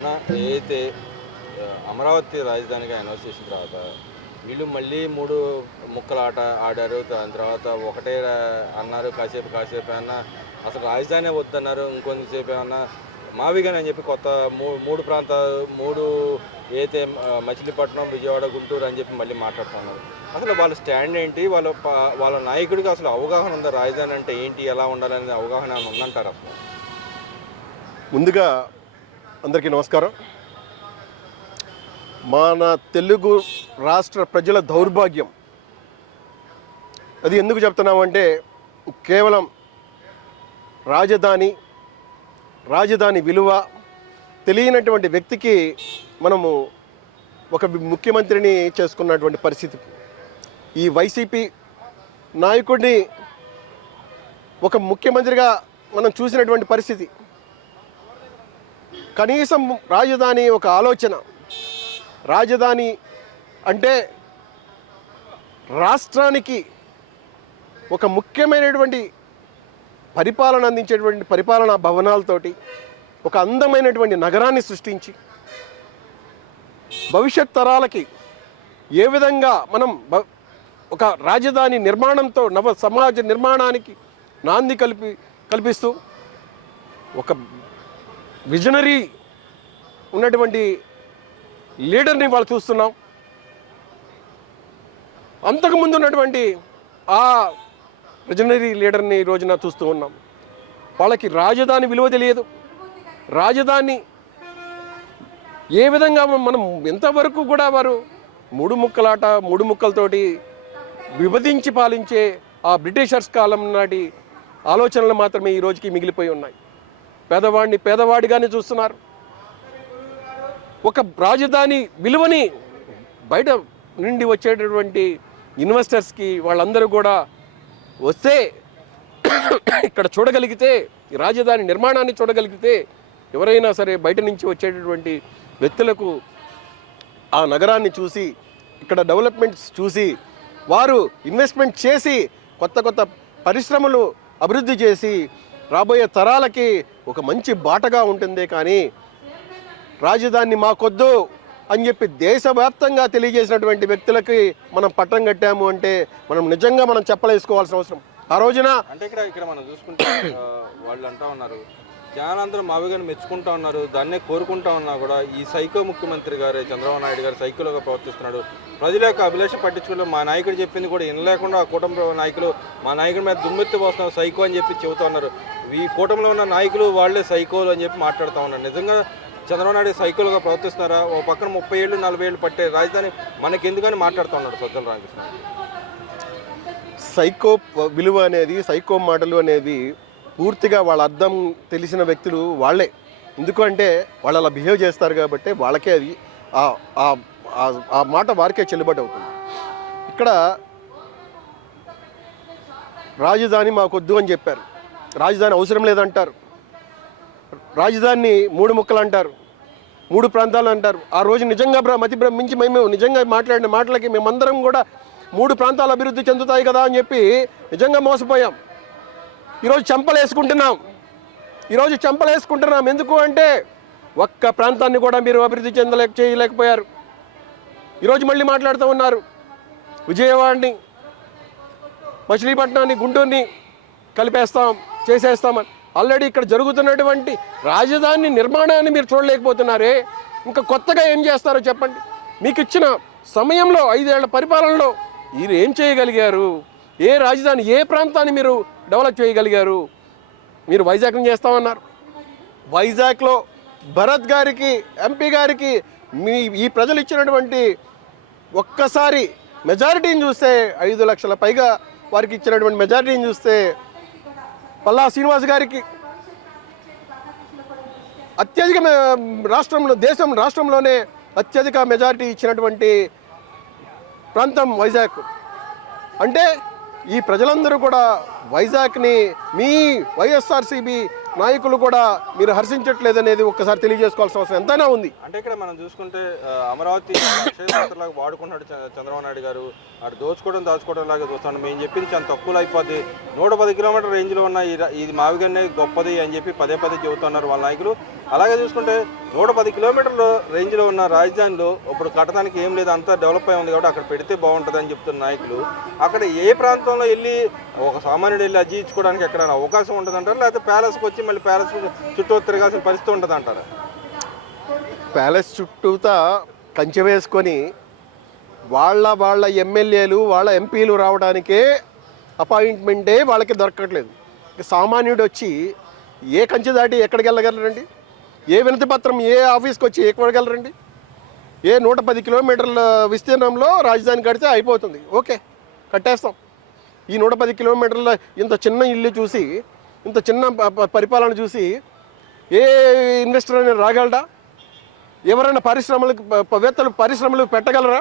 ఏదైతే అమరావతి రాజధానిగా అనౌన్స్ చేసిన తర్వాత వీళ్ళు మళ్ళీ 3 ముక్కల ఆట ఆడారు. దాని తర్వాత ఒకటే అన్నారు, కాసేపు అన్న అసలు రాజధాని వద్దన్నారు. ఇంకొంతసేపు ఏమన్నా మావిగానే అని చెప్పి కొత్త మూడు ప్రాంతాలు ఏదైతే మచిలీపట్నం, విజయవాడ, గుంటూరు అని చెప్పి మళ్ళీ మాట్లాడుతున్నారు. అసలు వాళ్ళ స్టాండ్ ఏంటి? వాళ్ళ నాయకుడికి అసలు అవగాహన ఉందా? రాజధాని అంటే ఏంటి, ఎలా ఉండాలనే అవగాహన ఏమైనా ఉందంటారు అసలు? ముందుగా అందరికీ నమస్కారం. మన తెలుగు రాష్ట్ర ప్రజల దౌర్భాగ్యం అది ఎందుకు చెప్తున్నామంటే, కేవలం రాజధాని విలువ తెలియనటువంటి వ్యక్తికి మనము ఒక ముఖ్యమంత్రిని చేసుకున్నటువంటి పరిస్థితి. ఈ వైసీపీ నాయకుడిని ఒక ముఖ్యమంత్రిగా మనం చూసినటువంటి పరిస్థితి. కనీసం రాజధాని ఒక ఆలోచన, రాజధాని అంటే రాష్ట్రానికి ఒక ముఖ్యమైనటువంటి పరిపాలన అందించేటువంటి పరిపాలనా భవనాలతోటి ఒక అందమైనటువంటి నగరాన్ని సృష్టించి భవిష్యత్ తరాలకి ఏ విధంగా మనం ఒక రాజధాని నిర్మాణంతో నవ సమాజ నిర్మాణానికి నాంది కల్పిస్తూ ఒక విజనరీ ఉన్నటువంటి లీడర్ని వాళ్ళు చూస్తున్నాం. అంతకుముందు ఉన్నటువంటి ఆ విజనరీ లీడర్ని ఈ రోజున చూస్తూ ఉన్నాం. వాళ్ళకి రాజధాని విలువ తెలియదు. రాజధాని ఏ విధంగా మనం ఎంతవరకు కూడా వారు మూడు ముక్కలతోటి విభజించి పాలించే ఆ బ్రిటిషర్స్ కాలం నాటి ఆలోచనలు మాత్రమే ఈ రోజుకి మిగిలిపోయి ఉన్నాయి. పేదవాడిని పేదవాడిగానే చూస్తున్నారు. ఒక రాజధాని విలువని బయట నుండి వచ్చేటటువంటి ఇన్వెస్టర్స్కి వాళ్ళందరూ కూడా వస్తే ఇక్కడ చూడగలిగితే, ఈ రాజధాని నిర్మాణాన్ని చూడగలిగితే, ఎవరైనా సరే బయట నుంచి వచ్చేటటువంటి వ్యక్తులకు ఆ నగరాన్ని చూసి, ఇక్కడ డెవలప్మెంట్స్ చూసి, వారు ఇన్వెస్ట్మెంట్ చేసి కొత్త పరిశ్రమలు అభివృద్ధి చేసి రాబోయే తరాలకి ఒక మంచి బాటగా ఉంటుంది. కానీ రాజధాని మాకొద్దు అని చెప్పి దేశవ్యాప్తంగా తెలియజేసినటువంటి వ్యక్తులకి మనం పట్టం కట్టాము అంటే మనం నిజంగా చెప్పలేసుకోవాల్సిన అవసరం. ఆ రోజున అంటే ఇక్కడ మనం చూసుకుంటే వాళ్ళు అంటా ఉన్నారు, జనాలందరూ మావిగాని మెచ్చుకుంటా ఉన్నారు, దాన్నే కోరుకుంటా ఉన్నా కూడా ఈ సైకో ముఖ్యమంత్రి గారు చంద్రబాబు నాయుడు గారు సైకోలుగా ప్రవర్తిస్తున్నాడు. ప్రజల యొక్క అభిలాష పట్టించుకుంటూ మా నాయకుడు చెప్పింది కూడా వినలేకుండా ఆ కూటమి నాయకులు మా నాయకుడి మీద దుమ్మెత్తి పోస్తున్నారు, సైకో అని చెప్పి చెబుతూ ఉన్నారు. ఈ కూటమిలో ఉన్న నాయకులు వాళ్ళే సైకోలు అని చెప్పి మాట్లాడుతూ ఉన్నారు. నిజంగా చంద్రబాబు నాయుడు సైకోలుగా ప్రవర్తిస్తున్నారా? ఓ పక్కన 30 ఏళ్ళు 40 ఏళ్ళు పట్టే రాజధాని మనకెందుకని మాట్లాడుతూ ఉన్నాడు సజ్జల రామకృష్ణ. సైకో విలువ అనేది, సైకో మాటలు అనేవి పూర్తిగా వాళ్ళ అర్థం తెలిసిన వ్యక్తులు వాళ్ళే. ఎందుకంటే వాళ్ళు అలా బిహేవ్ చేస్తారు కాబట్టి వాళ్ళకే అది ఆ మాట వారికే చెల్లుబాటు అవుతుంది. ఇక్కడ రాజధాని మాకొద్దు అని చెప్పారు, రాజధాని అవసరం లేదంటారు, రాజధానిని 3 ముక్కలు అంటారు, 3 ప్రాంతాలు అంటారు. ఆ రోజు నిజంగా మతి మించి మేము నిజంగా మాట్లాడిన మాటలకి మేమందరం కూడా 3 ప్రాంతాలు అభివృద్ధి చెందుతాయి కదా అని చెప్పి నిజంగా మోసపోయాం. ఈరోజు చెంపలేసుకుంటున్నాం. ఎందుకు అంటే ఒక్క ప్రాంతాన్ని కూడా మీరు అభివృద్ధి చేయలేకపోయారు. ఈరోజు మళ్ళీ మాట్లాడుతూ ఉన్నారు, విజయవాడని, మచిలీపట్నాన్ని, గుంటూరుని చేసేస్తామని. ఆల్రెడీ ఇక్కడ జరుగుతున్నటువంటి రాజధాని నిర్మాణాన్ని మీరు చూడలేకపోతున్నారే, ఇంకా కొత్తగా ఏం చేస్తారో చెప్పండి. మీకు ఇచ్చిన సమయంలో 5 ఏళ్ల పరిపాలనలో మీరు ఏం చేయగలిగారు? ఏ రాజధాని, ఏ ప్రాంతాన్ని మీరు డెవలప్ చేయగలిగారు? మీరు వైజాగ్ని చేస్తామన్నారు. వైజాగ్లో భరత్ గారికి, ఎంపీ గారికి ఈ ప్రజలు ఇచ్చినటువంటి ఒక్కసారి మెజారిటీని చూస్తే, 5 లక్షల పైగా వారికి ఇచ్చినటువంటి మెజారిటీని చూస్తే, పల్లా శ్రీనివాస్ గారికి అత్యధిక రాష్ట్రంలోనే అత్యధిక మెజారిటీ ఇచ్చినటువంటి ప్రాంతం వైజాగ్. అంటే ఈ ప్రజలందరూ కూడా వైజాగ్ని మీ వైఎస్ఆర్సీపీ నాయకులు కూడా మీరు హర్షించట్లేదనేది ఒక్కసారి తెలియజేసుకోవాల్సిన అవసరం ఎంతైనా ఉంది. అంటే ఇక్కడ మనం చూసుకుంటే అమరావతి క్షేత్రలాగా వాడుకున్నాడు చంద్రబాబు నాయుడు గారు. అటు దాచుకోవడం లాగా చూస్తాను. మేము చెప్పింది చాలా తక్కువలో అయిపోద్ది. 110 కిలోమీటర్ రేంజ్లో ఉన్న ఇది మావిగన్నే గొప్పది అని చెప్పి పదే చెబుతున్నారు వాళ్ళ నాయకులు. అలాగే చూసుకుంటే 110 కిలోమీటర్ల రేంజ్లో ఉన్న రాజధానిలో ఇప్పుడు కట్టడానికి ఏం లేదు, అంతా డెవలప్ అయి ఉంది కాబట్టి అక్కడ పెడితే బాగుంటుందని చెప్తున్న నాయకులు అక్కడ ఏ ప్రాంతంలో వెళ్ళి ఒక సామాన్యుడు వెళ్ళి అజీయించుకోవడానికి ఎక్కడైనా అవకాశం ఉంటుందంటారు, లేకపోతే ప్యాలెస్కి వచ్చి మళ్ళీ ప్యాలెస్ చుట్టూ తిరగాల్సిన పరిస్థితి ఉంటుంది అంటారు? ప్యాలెస్ చుట్టూతా కంచె వేసుకొని వాళ్ళ ఎమ్మెల్యేలు వాళ్ళ ఎంపీలు రావడానికే అపాయింట్మెంటే వాళ్ళకి దొరకట్లేదు. సామాన్యుడు వచ్చి ఏ కంచె దాటి ఎక్కడికి వెళ్ళగలరండి? ఏ వినతి పత్రం ఏ ఆఫీస్కి వచ్చి ఎక్కడికెళ్ళరండి? ఏ 110 కిలోమీటర్ల విస్తీర్ణంలో రాజధాని కడితే అయిపోతుంది, ఓకే కట్టేస్తాం. ఈ 110 కిలోమీటర్ల ఇంత చిన్న ఇల్లు చూసి, ఇంత చిన్న పరిపాలన చూసి ఏ ఇన్వెస్టర్ అయినా రాగలడా? ఎవరైనా పరిశ్రమలు పెట్టగలరా?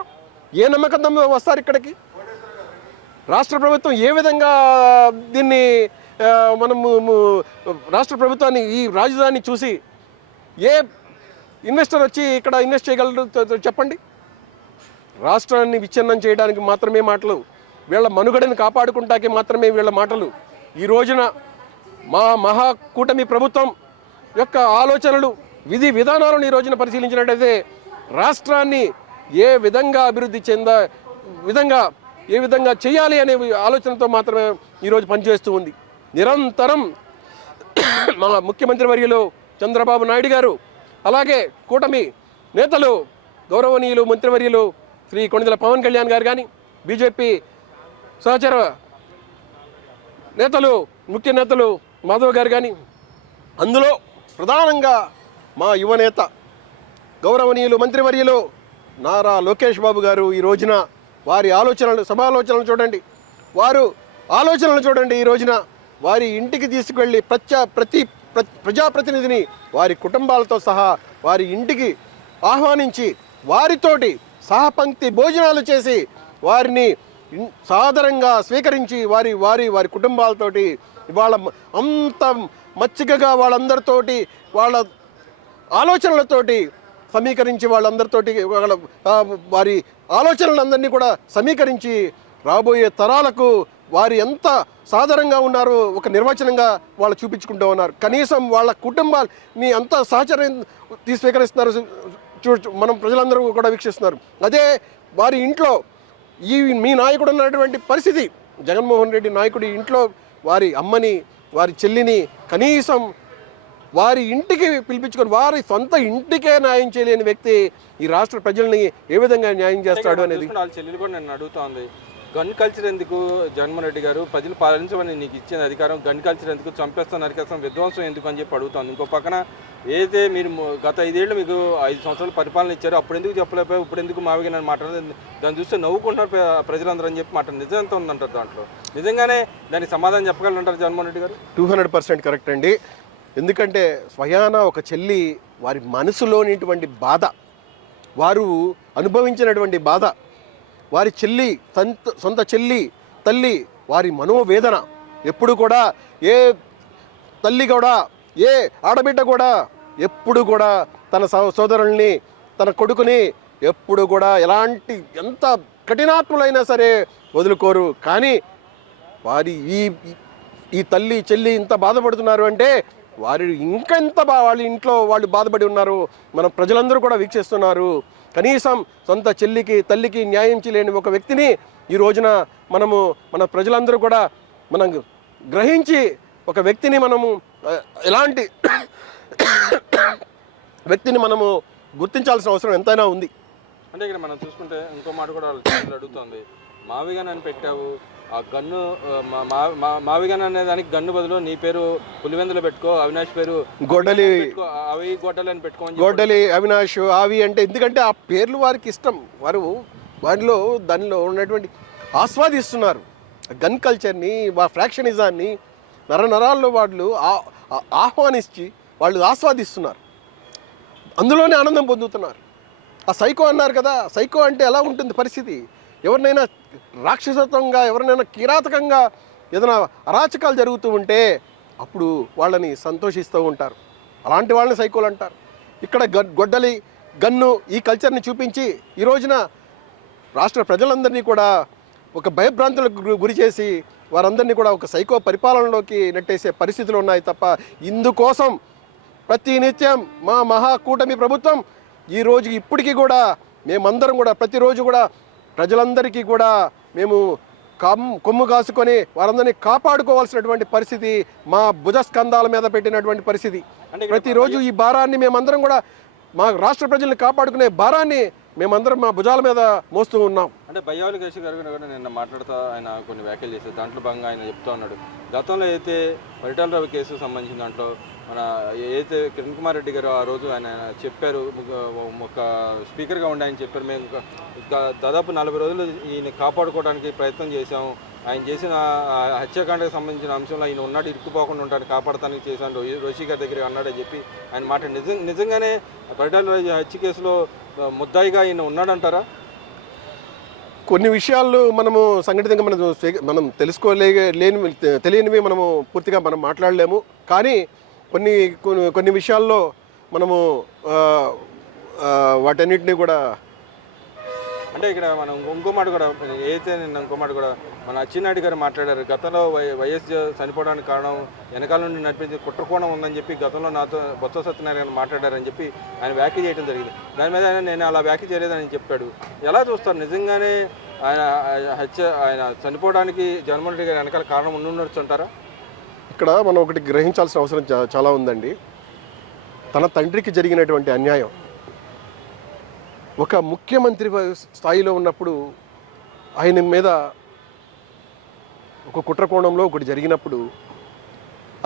ఏ నమ్మకంతో వస్తారు ఇక్కడికి? రాష్ట్ర ప్రభుత్వం ఏ విధంగా దీన్ని మనము రాష్ట్ర ప్రభుత్వాన్ని ఈ రాజధాని చూసి ఏ ఇన్వెస్టర్ వచ్చి ఇక్కడ ఇన్వెస్ట్ చేయగలరు చెప్పండి? రాష్ట్రాన్ని విచ్ఛిన్నం చేయడానికి మాత్రమే మాటలు, వీళ్ళ మనుగడని కాపాడుకుంటాకే మాత్రమే వీళ్ళ మాటలు. ఈ రోజున మా మహాకూటమి ప్రభుత్వం యొక్క ఆలోచనలు విధి విధానాలను ఈ రోజున పరిశీలించినట్టయితే రాష్ట్రాన్ని ఏ విధంగా అభివృద్ధి ఏ విధంగా చేయాలి అనే ఆలోచనతో మాత్రమే ఈరోజు పనిచేస్తూ ఉంది. నిరంతరం మా ముఖ్యమంత్రి వర్యులు చంద్రబాబు నాయుడు గారు, అలాగే కూటమి నేతలు గౌరవనీయులు మంత్రివర్యులు శ్రీ కొణిదెల పవన్ కళ్యాణ్ గారు కానీ, బీజేపీ సహచర నేతలు ముఖ్య నేతలు మాధవ్ గారు కానీ, అందులో ప్రధానంగా మా యువనేత గౌరవనీయులు మంత్రివర్యులు నారా లోకేష్ బాబు గారు ఈ రోజున వారి సమాలోచనలు చూడండి, ఆలోచనలు చూడండి. ఈ రోజున వారి ఇంటికి తీసుకువెళ్ళి ప్రతి ప్రజాప్రతినిధిని వారి కుటుంబాలతో సహా వారి ఇంటికి ఆహ్వానించి వారితోటి సహపంక్తి భోజనాలు చేసి వారిని సాదరంగా స్వీకరించి వారి కుటుంబాలతోటి ఇవాళ అంత మచ్చికగా వాళ్ళందరితోటి వాళ్ళ ఆలోచనలతోటి సమీకరించి వాళ్ళందరితోటి వారి ఆలోచనలందరినీ కూడా సమీకరించి రాబోయే తరాలకు వారు ఎంత సాధారణంగా ఉన్నారో ఒక నిర్వచనంగా వాళ్ళు చూపించుకుంటూ ఉన్నారు. కనీసం వాళ్ళ కుటుంబాన్ని అంత సహచర్యం స్వీకరిస్తున్నారు, మనం ప్రజలందరూ కూడా వీక్షిస్తున్నారు. అదే వారి ఇంట్లో మీ నాయకుడు ఉన్నటువంటి పరిస్థితి, జగన్మోహన్ రెడ్డి నాయకుడి ఇంట్లో వారి అమ్మని వారి చెల్లిని కనీసం వారి ఇంటికి పిలిపించుకొని వారి సొంత ఇంటికే న్యాయం చేయలేని వ్యక్తి ఈ రాష్ట్ర ప్రజల్ని ఏ విధంగా న్యాయం చేస్తాడు అనేది వాళ్ళ చెల్లి కూడా నేను అడుగుతోంది. గన్ కల్చర్ ఎందుకు జగన్మోహన్ రెడ్డి గారు, ప్రజలు పాలించమని నీకు ఇచ్చిన అధికారం, గన్ కల్చర్ ఎందుకు, చంపేస్తాం నరికేస్తాం విధ్వంసం ఎందుకు అని చెప్పి అడుగుతాను. ఇంకో పక్కన ఏదైతే మీరు గత 5 ఏళ్ళు మీకు 5 సంవత్సరాలు పరిపాలన ఇచ్చారో అప్పుడు ఎందుకు చెప్పలేకపోయి ఇప్పుడు ఎందుకు మావిగా నన్ను మాట్లాడదు, దాన్ని చూస్తే నవ్వుకుంటున్నారు ప్రజలందరూ అని చెప్పి మాట నిజం ఎంత ఉందంటారు దాంట్లో? నిజంగానే దానికి సమాధానం చెప్పగలంటారు జగన్మోహన్ రెడ్డి గారు? 200% కరెక్ట్ అండి. ఎందుకంటే స్వయాన ఒక చెల్లి వారి మనసులోనిటువంటి బాధ, వారు అనుభవించినటువంటి బాధ, వారి చెల్లి సొంత చెల్లి తల్లి వారి మనోవేదన ఎప్పుడు కూడా ఏ తల్లి కూడా ఏ ఆడబిడ్డ కూడా ఎప్పుడు కూడా తన సోదరుల్ని తన కొడుకుని ఎప్పుడు కూడా ఎలాంటి ఎంత కఠినాత్ములైనా సరే వదులుకోరు. కానీ వారి ఈ తల్లి చెల్లి ఇంత బాధపడుతున్నారు అంటే వారి ఇంకెంత వాళ్ళ ఇంట్లో వాళ్ళు బాధపడి ఉన్నారు మన ప్రజలందరూ కూడా వీక్షిస్తున్నారు. కనీసం సొంత చెల్లికి తల్లికి న్యాయం చేయలేని ఒక వ్యక్తిని ఈ రోజున మన ప్రజలందరూ కూడా మనం గ్రహించి ఒక వ్యక్తిని మనము ఎలాంటి వ్యక్తిని మనము గుర్తించాల్సిన అవసరం ఎంతైనా ఉంది. అంటే ఇక్కడ మనం చూసుకుంటే ఇంకో మాట కూడా అడుగుతుంది, మావిగా నన్ను పెట్టావు, ఆ గన్ను మావిగన్ అనే దానికి గన్ను బదులు నీ పేరు పులివెందులో పెట్టుకో, అవినాష్ పేరు గొడ్డలి గొడ్డలి అని పెట్టుకో, గొడ్డలి అవినాష్ ఆవి అంటే ఎందుకంటే ఆ పేర్లు వారికి ఇష్టం, దానిలో ఉన్నటువంటి ఆస్వాదిస్తున్నారు గన్ కల్చర్ని, ఫ్రాక్షనిజాన్ని నరాల్లో వాళ్ళు ఆహ్వానించి వాళ్ళు ఆస్వాదిస్తున్నారు, అందులోనే ఆనందం పొందుతున్నారు. ఆ సైకో అన్నారు కదా, సైకో అంటే ఎలా ఉంటుంది పరిస్థితి? ఎవరినైనా రాక్షసత్వంగా ఎవరినైనా కిరాతకంగా ఏదైనా అరాచకాలు జరుగుతూ ఉంటే అప్పుడు వాళ్ళని సంతోషిస్తూ ఉంటారు, అలాంటి వాళ్ళని సైకోలు అంటారు. ఇక్కడ గొడ్డలి గన్ను ఈ కల్చర్ని చూపించి ఈ రోజున రాష్ట్ర ప్రజలందరినీ కూడా ఒక భయభ్రాంతులకు గురి చేసి వారందరినీ కూడా ఒక సైకో పరిపాలనలోకి నెట్టేసే పరిస్థితులు ఉన్నాయి తప్ప ఇందుకోసం ప్రతినిత్యం మా మహాకూటమి ప్రభుత్వం ఈరోజు ఇప్పటికీ కూడా మేమందరం కూడా ప్రతిరోజు కూడా ప్రజలందరికీ కూడా మేము కొమ్ము కాసుకొని వారందరినీ కాపాడుకోవాల్సినటువంటి పరిస్థితి మా భుజస్కంధాల మీద పెట్టినటువంటి పరిస్థితి. ప్రతిరోజు ఈ భారాన్ని మేమందరం కూడా మా రాష్ట్ర ప్రజల్ని కాపాడుకునే భారాన్ని మేమందరం మా భుజాల మీద మోస్తూ ఉన్నాం. అంటే బయ్యావుల కేసు గారు కూడా నిన్న మాట్లాడుతూ ఆయన కొన్ని వ్యాఖ్యలు చేశారు. దాంట్లో భాగంగా ఆయన చెప్తా ఉన్నాడు, గతంలో అయితే పరిటాల రవి కేసు సంబంధించిన దాంట్లో మన ఏదైతే కిరణ్ కుమార్ రెడ్డి గారు ఆ రోజు ఆయన చెప్పారు, ఒక స్పీకర్గా ఉండి ఆయన చెప్పారు, మేము దాదాపు 40 రోజులు ఈయన కాపాడుకోవడానికి ప్రయత్నం చేశాము, ఆయన చేసిన హత్యాకాండకు సంబంధించిన అంశంలో ఆయన ఉన్నాడు, ఇరుక్కుపోకుండా ఉంటాడు, కాపాడటానికి చేశాను రోషి గారి దగ్గర అన్నాడని చెప్పి ఆయన మాట నిజంగానే పరిటాల రవి హత్య కేసులో ముద్దాయిగా ఆయన ఉన్నాడంటారా? కొన్ని విషయాలు మనము సంఘటితంగా మనం తెలియనివి మనము పూర్తిగా మనం మాట్లాడలేము. కానీ కొన్ని విషయాల్లో మనము వాటన్నిటిని కూడా అంటే ఇక్కడ మనం ఇంకో మాట కూడా ఏదైతే నిన్న ఇంకో మాట కూడా మన అచ్చెన్నాయుడు గారు మాట్లాడారు, గతంలో వైఎస్ చనిపోవడానికి కారణం వెనకాల నుండి నడిపించి కుట్రకోణం ఉందని చెప్పి గతంలో నాతో బొత్స సత్యనారాయణ మాట్లాడారని చెప్పి ఆయన వ్యాఖ్య చేయడం జరిగింది. దాని మీద నేను అలా వ్యాఖ్య చేయలేదని చెప్పాడు. ఎలా చూస్తారు? నిజంగానే ఆయన చనిపోవడానికి జగన్మోహన్ రెడ్డి గారు వెనకాల కారణం ఉండొచ్చు అంటారా? ఇక్కడ మనం ఒకటి గ్రహించాల్సిన అవసరం చాలా ఉందండి. తన తండ్రికి జరిగినటువంటి అన్యాయం ఒక ముఖ్యమంత్రి స్థాయిలో ఉన్నప్పుడు ఆయన మీద ఒక కుట్రకోణంలో ఒకటి జరిగినప్పుడు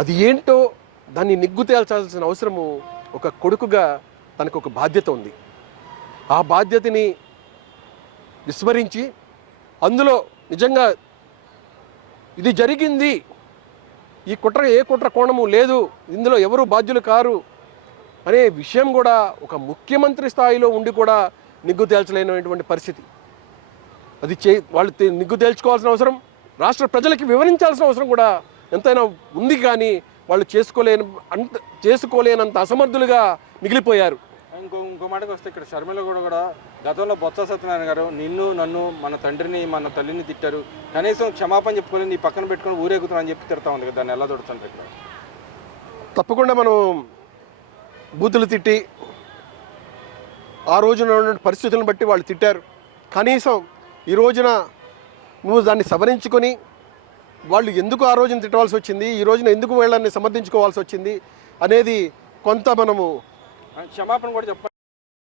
అది ఏంటో దాన్ని నిగ్గు తేల్చాల్సిన అవసరము ఒక కొడుకుగా తనకు ఒక బాధ్యత ఉంది. ఆ బాధ్యతని విస్మరించి అందులో నిజంగా ఇది జరిగింది, ఈ ఏ కుట్ర కోణము లేదు, ఇందులో ఎవరు బాధ్యులు కారు అనే విషయం కూడా ఒక ముఖ్యమంత్రి స్థాయిలో ఉండి కూడా నిగ్గు తేల్చలేనటువంటి పరిస్థితి. అది వాళ్ళు నిగ్గు తేల్చుకోవాల్సిన అవసరం, రాష్ట్ర ప్రజలకి వివరించాల్సిన అవసరం కూడా ఎంతైనా ఉంది. కానీ వాళ్ళు చేసుకోలేనంత అసమర్థులుగా మిగిలిపోయారు. ఇంకో మాటకు వస్తే ఇక్కడ షర్మిల కూడా గతంలో బొత్స సత్యనారాయణ గారు నన్ను మన తండ్రిని మన తల్లిని తిట్టారు, కనీసం క్షమాపణ చెప్పుకొని నీ పక్కన పెట్టుకొని ఊరేగుతున్నా అని చెప్పి తిడతా ఉంది కదా, దాన్ని ఎలా దొరుకుతుంది? ఇక్కడ తప్పకుండా మనం బూతులు తిట్టి ఆ రోజున ఉన్న పరిస్థితులను బట్టి వాళ్ళు తిట్టారు. కనీసం ఈ రోజున నువ్వు దాన్ని సవరించుకొని వాళ్ళు ఎందుకు ఆ రోజున తిట్టవలసి వచ్చింది, ఈ రోజున ఎందుకు వీళ్ళని సమర్థించుకోవాల్సి వచ్చింది అనేది కొంత మనము క్షమాపణ కూడా చెప్పాలి.